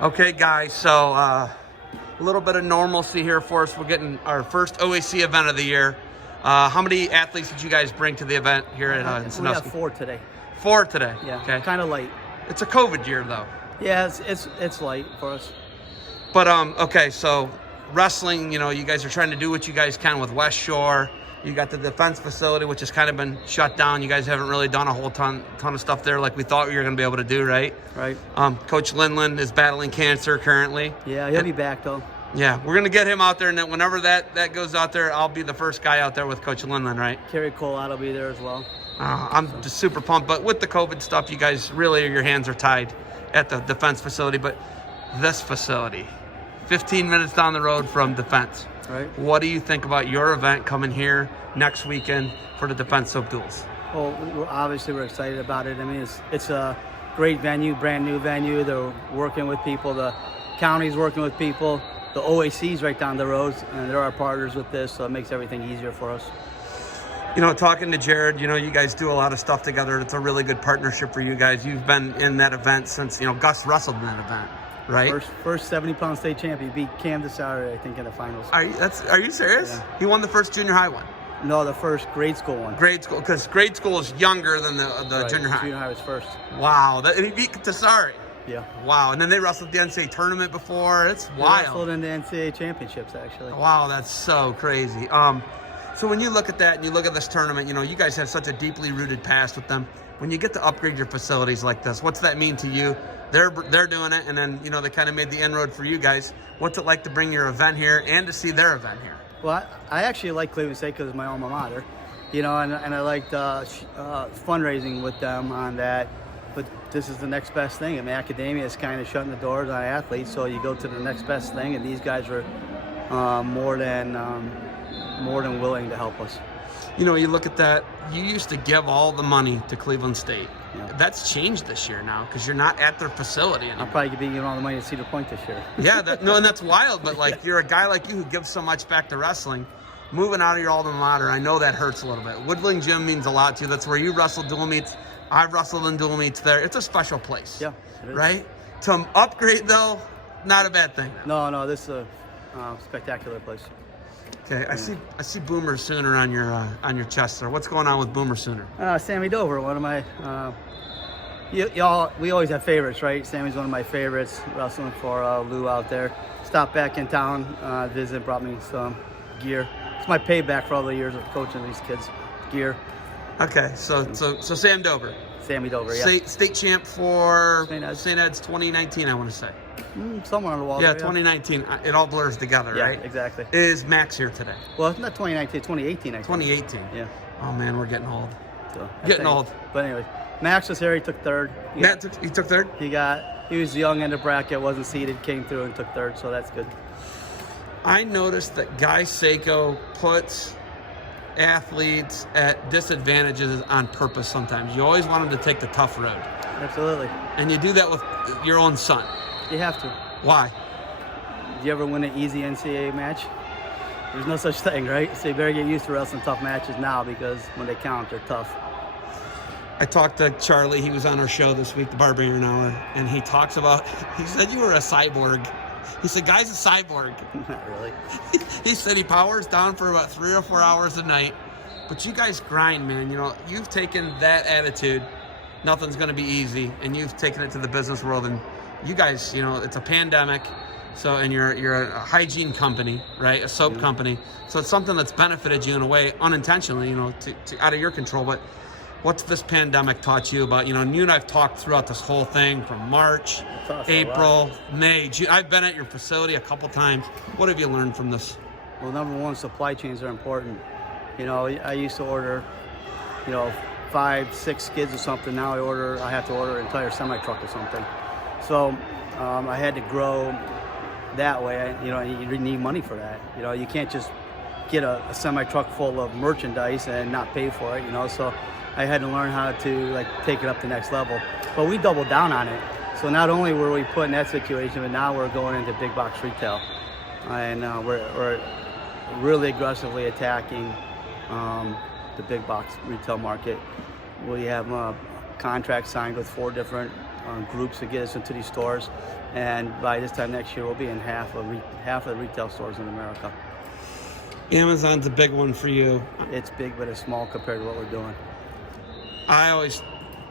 Okay, guys, so a little bit of normalcy here for us. We're getting our first OAC event of the year. How many athletes did you guys bring to the event here in Sandusky? We have 4 today. 4 today? Yeah, okay. Kind of light. It's a COVID year, though. Yeah, it's light for us. But, okay, so wrestling, you know, you guys are trying to do what you guys can with West Shore. You got the defense facility, which has kind of been shut down. You guys haven't really done a whole ton of stuff there like we thought we were going to be able to do, right? Right. Coach Lindland is battling cancer currently. Yeah, he'll be back, though. Yeah, we're going to get him out there, and then whenever that goes out there, I'll be the first guy out there with Coach Lindland, right? Kerry Cole will be there as well. I'm just super pumped. But with the COVID stuff, you guys really, your hands are tied at the defense facility. But this facility, 15 minutes down the road from defense. Right. What do you think about your event coming here next weekend for the defense soap duels? Well, we're excited about it. I mean, it's a great venue, brand new venue. They're working with people. The county's working with people. The OAC's right down the road, and they're our partners with this, so it makes everything easier for us. You know, talking to Jared, you know, you guys do a lot of stuff together. It's a really good partnership for you guys. You've been in that event since, you know, Gus wrestled in that event, right? First 70-pound state champion. Beat Cam this Saturday, I think, in the finals. Are you serious? Yeah. He won the first junior high one? No, the first grade school one. Grade school, because grade school is younger than the Right, junior high. Junior high was first. Wow, and he beat Tassari. Yeah. Wow, and then they wrestled the NCAA tournament before. It's wild. They wrestled in the NCAA championships, actually. Wow, that's so crazy. So when you look at that and you look at this tournament, you know, you guys have such a deeply rooted past with them. When you get to upgrade your facilities like this, what's that mean to you? They're doing it, and then, you know, they kind of made the inroad for you guys. What's it like to bring your event here and to see their event here? Well, I actually like Cleveland State because it's my alma mater, you know, and I liked fundraising with them on that. But this is the next best thing. I mean, academia is kind of shutting the doors on athletes, so you go to the next best thing, and these guys were more than willing to help us. You know, you look at that, you used to give all the money to Cleveland State. Yeah. That's changed this year now because you're not at their facility anymore. I'll probably be giving all the money to Cedar Point this year. Yeah, and that's wild, but like you're a guy like you who gives so much back to wrestling, moving out of your alma mater, I know that hurts a little bit. Woodling Gym means a lot to you. That's where you wrestle dual meets. I've wrestled in dual meets there. It's a special place. Yeah, it is. Right? To upgrade, though, not a bad thing. No, this is a spectacular place. Okay, I see Boomer Sooner on your chest there. What's going on with Boomer Sooner? Sammy Dover, one of my y'all. We always have favorites, right? Sammy's one of my favorites. Wrestling for Lou out there. Stopped back in town, visit, brought me some gear. It's my payback for all the years of coaching these kids. Gear. Okay, so Sam Dover. Sammy Dover, yeah. State champ for St. Ed's 2019, I want to say. Somewhere on the wall. Yeah, there, 2019. It all blurs together, yeah, right? Exactly. Is Max here today? Well, it's not 2019, 2018, I think. 2018. Yeah. Oh, man, we're getting old. So, Getting old. But anyway, Max was here. He took third. He took third? He was young in the bracket, wasn't seeded, came through and took third, so that's good. I noticed that Guy Sako puts athletes at disadvantages on purpose sometimes. You always want them to take the tough road. Absolutely. And you do that with your own son. You have to. Why? Do you ever win an easy NCAA match? There's no such thing, right? So you better get used to wrestling tough matches now because when they count, they're tough. I talked to Charlie. He was on our show this week, the Barbarian Hour, and he talks about, he said you were a cyborg. He said, Guy's a cyborg. Not really. He said he powers down for about 3 or 4 hours a night. But you guys grind, man. You know, you've taken that attitude, nothing's going to be easy, and you've taken it to the business world. And you guys, you know, it's a pandemic, so, and you're a hygiene company, right? A soap company. So it's something that's benefited you in a way, unintentionally, you know, to out of your control. But what's this pandemic taught you about, you know, you and I've talked throughout this whole thing from March, April, May, June. I've been at your facility a couple times. What have you learned from this? Well, number one, supply chains are important. You know, I used to order, you know, 5, 6 skids or something. Now I have to order an entire semi-truck or something. So I had to grow that way. You know, you need money for that. You know, you can't just get a semi-truck full of merchandise and not pay for it, you know. So I had to learn how to, like, take it up to the next level. But we doubled down on it. So not only were we put in that situation, but now we're going into big box retail. And we're really aggressively attacking the big box retail market. We have contracts signed with 4 different groups to get us into these stores. And by this time next year, we'll be in half of the retail stores in America. Amazon's a big one for you. It's big, but it's small compared to what we're doing. I always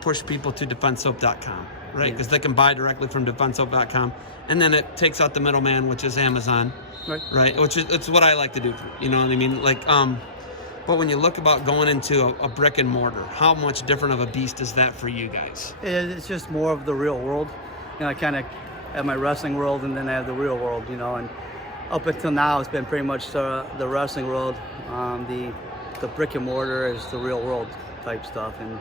push people to defensesoap.com, right? Because they can buy directly from defensesoap.com, and then it takes out the middleman, which is Amazon, right? Which is it's what I like to do. You know what I mean? Like, but when you look about going into a brick and mortar, how much different of a beast is that for you guys? It's just more of the real world. You know, I kind of have my wrestling world, and then I have the real world. You know, and up until now, it's been pretty much the wrestling world. The brick and mortar is the real world type stuff, and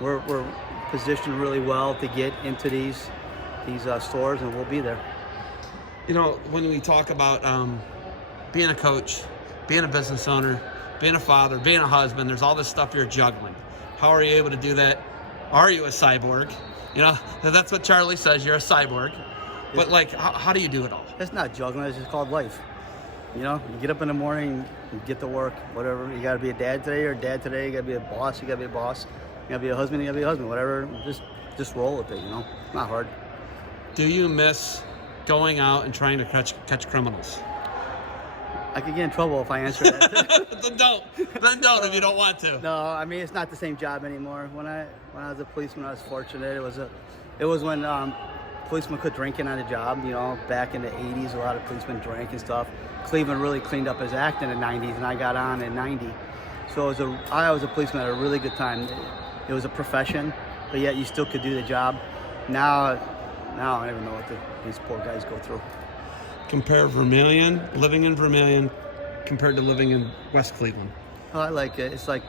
we're positioned really well to get into these stores, and we'll be there. You know, when we talk about being a coach, being a business owner, being a father, being a husband, there's all this stuff you're juggling. How are you able to do that? Are you a cyborg? You know, that's what Charlie says, you're a cyborg. But like, how do you do it all? It's not juggling, it's just called life. You know, you get up in the morning, you get to work, whatever. You got to be a dad today, you got to be a boss, you got to be a boss. You got to be a husband, you got to be a husband, whatever. Just roll with it, you know. Not hard. Do you miss going out and trying to catch criminals? I could get in trouble if I answer that. Then don't if you don't want to. No, I mean, it's not the same job anymore. When I was a policeman, I was fortunate. It was when policemen quit drinking on the job. You know, back in the 80s, a lot of policemen drank and stuff. Cleveland really cleaned up his act in the 90s, and I got on in 90. So I was a policeman at a really good time. It was a profession, but yet you still could do the job. Now I don't even know what these poor guys go through. Compare living in Vermilion, compared to living in West Cleveland. Oh, I like it. It's like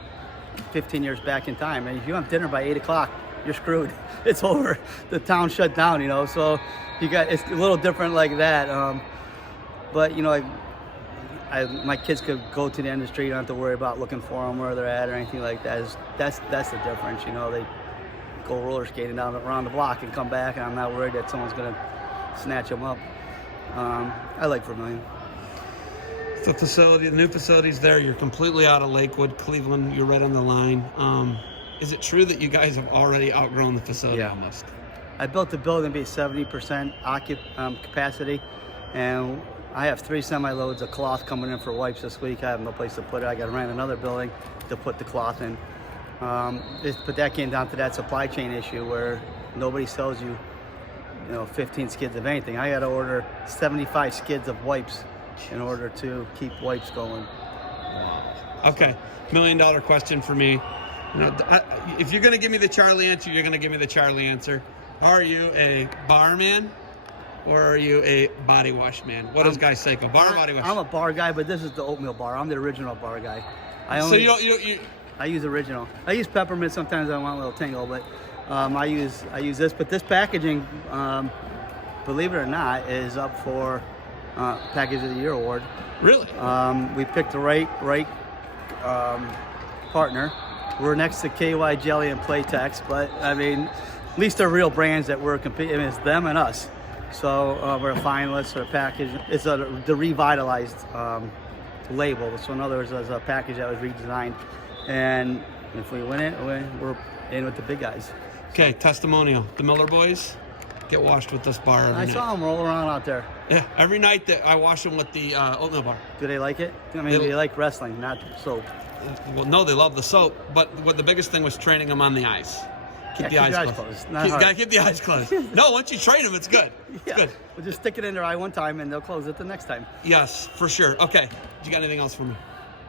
15 years back in time. And if you don't have dinner by 8 o'clock, you're screwed. It's over. The town shut down, you know. So it's a little different like that. But you know, my kids could go to the end of the street. You don't have to worry about looking for them where they're at or anything like that. That's the difference. You know, they go roller skating around the block and come back, and I'm not worried that someone's gonna snatch them up. I like Vermilion. The new facility's there. You're completely out of Lakewood, Cleveland. You're right on the line. Is it true that you guys have already outgrown the facility almost? I built the building to be 70% capacity, and I have 3 semi-loads of cloth coming in for wipes this week. I have no place to put it. I got to rent another building to put the cloth in. But that came down to that supply chain issue where nobody sells you, 15 skids of anything. I got to order 75 skids of wipes in order to keep wipes going. Okay, $1 million question for me. If you're going to give me the Charlie answer, you're going to give me the Charlie answer. Are you a bar man or are you a body wash man? What does guys say? Bar or body wash? I'm a bar guy, but this is the oatmeal bar. I'm the original bar guy. I use original. I use peppermint sometimes. I want a little tingle, but I use this. But this packaging, believe it or not, is up for Package of the Year award. Really? We picked the right partner. We're next to KY Jelly and Playtex, but I mean, at least they're real brands that we're competing. I mean, it's them and us. So we're a finalist for a package. It's the revitalized label. So in other words, it's a package that was redesigned. And if we win it, we're in with the big guys. Okay, testimonial. The Miller boys get washed with this bar every night. I saw them roll around out there. Yeah, every night that I wash them with the oatmeal bar. Do they like it? I mean, they like wrestling, not soap. Well, no, they love the soap. But what the biggest thing was training them on the ice. Keep the eyes closed. Gotta keep the eyes closed. No, once you train them, it's good. It's good. We'll just stick it in their eye one time, and they'll close it the next time. Yes, for sure. Okay, you got anything else for me?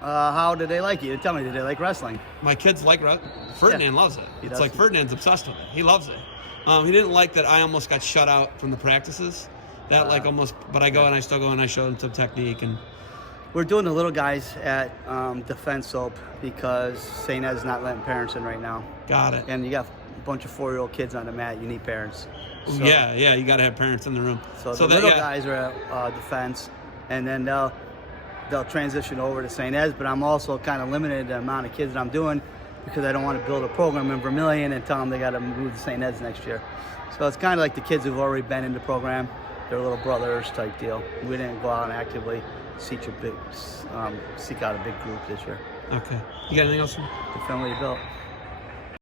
How did they like you? Tell me, did they like wrestling? My kids like wrestling. Ferdinand loves it. It's like Ferdinand's obsessed with it. He loves it. He didn't like that I almost got shut out from the practices. But I go and I still go and I show them some technique. And we're doing the little guys at Defense Soap because St. Ed's not letting parents in right now. Got it. And you got a bunch of 4-year-old kids on the mat. You need parents. So, yeah, you got to have parents in the room. So the little guys are at Defense, and then they'll transition over to St. Ed's. But I'm also kind of limited the amount of kids that I'm doing because I don't want to build a program in Vermilion and tell them they got to move to St. Ed's next year. So it's kind of like the kids who've already been in the program. They're little brothers type deal. We didn't go out and actively seek out a big group this year. Okay. You got anything else? The family you built.